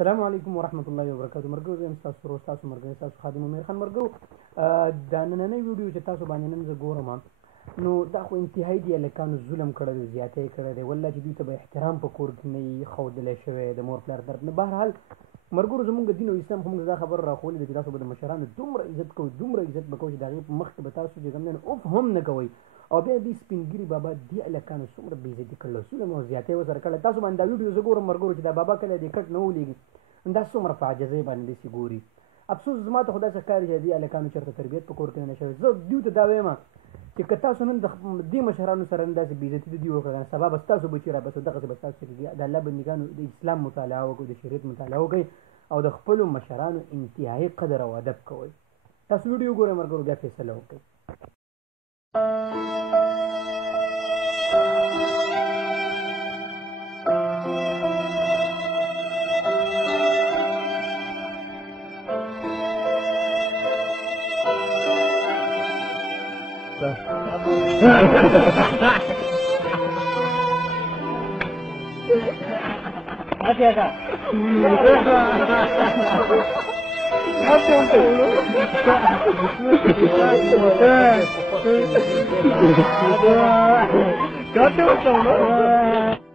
السلام علیکم ورحمت الله وبرکاتو. مرګو زم تاسو سره تاسو مرګ تاسو خادم امیر خان مرګو دا نننې ویډیو چې تاسو باندې نن زه ګورم نو دا خو انتهایی دی الکانو ظلم کړی زیاتې کړی دی والله چې دوی ته به احترام په کور کې نه ښودلی شوی د مور پلار درد نه. بهرحال مرګورو زمونږ دین او اسلام خو موږ دا خبره راښولې ده چې تاسو به د مشرانو دومره عزت کوئ دومره عزت به کوئ چې د هغې په مخ کې به تاسو چې کوم دی اوف هم نه کوئ. او بیا دې سپینګیري بابا دې الکانو څومره بې عزتي کړله ظلم او زیاتې ورسره کړله. تاسو باندې دا ویډیو زه ګورم مرګورو چې دا بابا کله دې کټ نه ولېږي دا څومره په عاجزۍ باندې داسې ګوري. افسوس زما ته خو داسې ښکاري چې دې هلکانو چېرته تربیت په کور کې نه شوی. زه دوی ته دا وایم چې که تاسو نن د دې مشرانو سره نن داسې بې عزتي د دوی وکړه سبا به ستاسو بچي رابسو دغسې به ستاسو د الله بندګانو د اسلام مطالعه وکړئ د شریعت مطالعه وکړئ او د خپلو مشرانو انتهایي قدر او ادب کوئ. تاسو ویډیو ګورئ ملګرو بیا فیصله وکړئ. Got to